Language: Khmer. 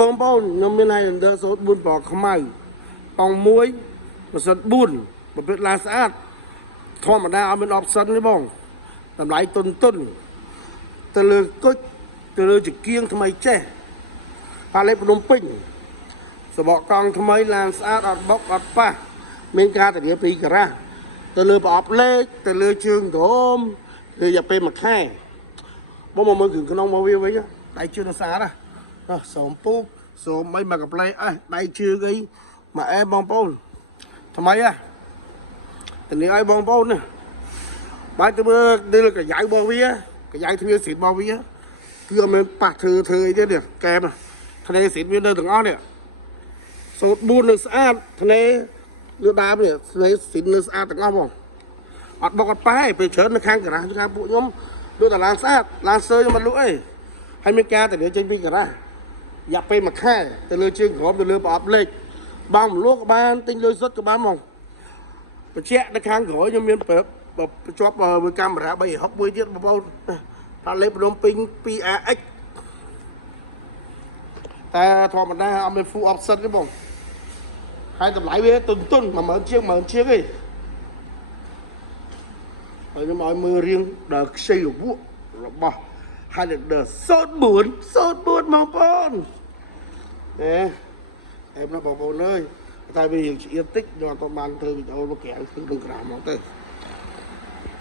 បងប្អូនខ្ញុំមានឲ្យઅંદરសូត្រ4ប្រខ្មៅតង់1ប្រសិទ្ធ4ប្រភេទឡាស្អាតធម្មតាអត់មានអបសិនទេបងតម្លៃទុនទៅលើគុជទៅលើចង្គៀងថ្មីចេះប៉ាឡេភ្នំពេញសបកកង់ថ្មីឡានស្អាតអត់បុកអត់ប៉ះមានការធានា2ការ៉ាស់ទៅលើប្រអប់លេខទៅលើជើងធំលើរយៈពេល1ខែបងមកមើលគ្រឿងក្នុងមកវាវិញដៃជើងស្អាតណាសូមពូកសូមអីមកកាផ្លែដៃជើងអីមកអែបងប្អូនថ្មីតានេះឲ្យបងប្អូនណាបាយទៅមើលកញ្ចៅរបស់វាកញ្ចៅទ្វារស៊ីតរបស់វាគឺអត់មានប៉ះធ្វើអីទេនេះកែមថ្នេស៊ីតវានៅទាំងអស់នេះសូត្រ4នៅស្អាតថ្នេលើដើមនេះថ្នេស៊ីតនៅស្អាតទាំងអស់បងអត់បុកអត់ប៉ះទេពេលច្រើននៅខាងការ៉ាខាងពួកខ្ញុំដូចតែឡានស្អាតឡានសើខ្ញុំមិនលក់អីហើយមានការធានាចេញពីការ៉ារយៈពេល1ខែទៅលើជើងក្រោមទៅលើប្រអប់លេខបងមលក់ក៏បានទិញលុយសុទ្ធក៏បានមកបញ្ជាក់នៅខាងក្រោយខ្ញុំមានប្រជាប់មួយកាមេរ៉ា360មួយទៀតបងប្អូនថាលេខភ្នំពេញ 2AX តែធម្មតាអត់មាន full option ទេបងហើយតម្លៃវាទុន10000ជាងឯងហើយខ្ញុំឲ្យមើលរៀងដល់ខ្ចីរវក់របស់ Highlander 04បងប្អូនអេណាបងប្អូនអើយតែវារៀងឆ្អៀតតិចខ្ញុំអត់បានធ្វើវីដេអូមកក្រៅក្នុងក្រាមមកទៅ